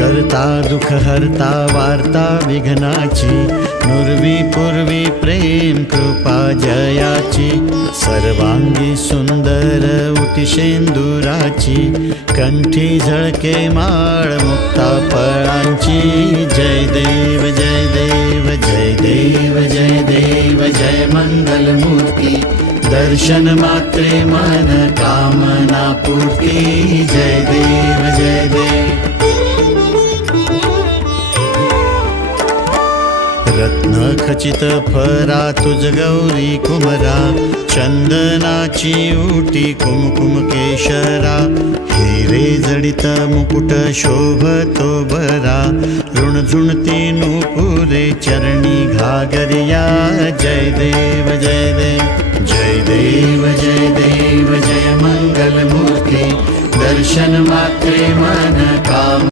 करता दुःख हरता वार्ता विघ्नाची, नुरवी पूर्वी प्रेम कृपा जयाची, सर्वांगी सुंदर उतिशेंदुराची, कंठी झळके माळ मुक्ता फळांची। जय देव जय देव जय देव जय देव जय मंगल मूर्ती, दर्शन मात्रे मन कामना पूर्ती। जय देव जय देव। रत्न खचित फरा तुझ गौरी कुमरा, चंदनाची उटी कुमकुम केशरा, हिरे जडित मुकुट शोभतो बरा, ऋणझुणती नूपुरे चरणी घागरिया। जय देव जय देव जय देव जय देव जय मंगल मूर्ती, दर्शन मात्रे मन काम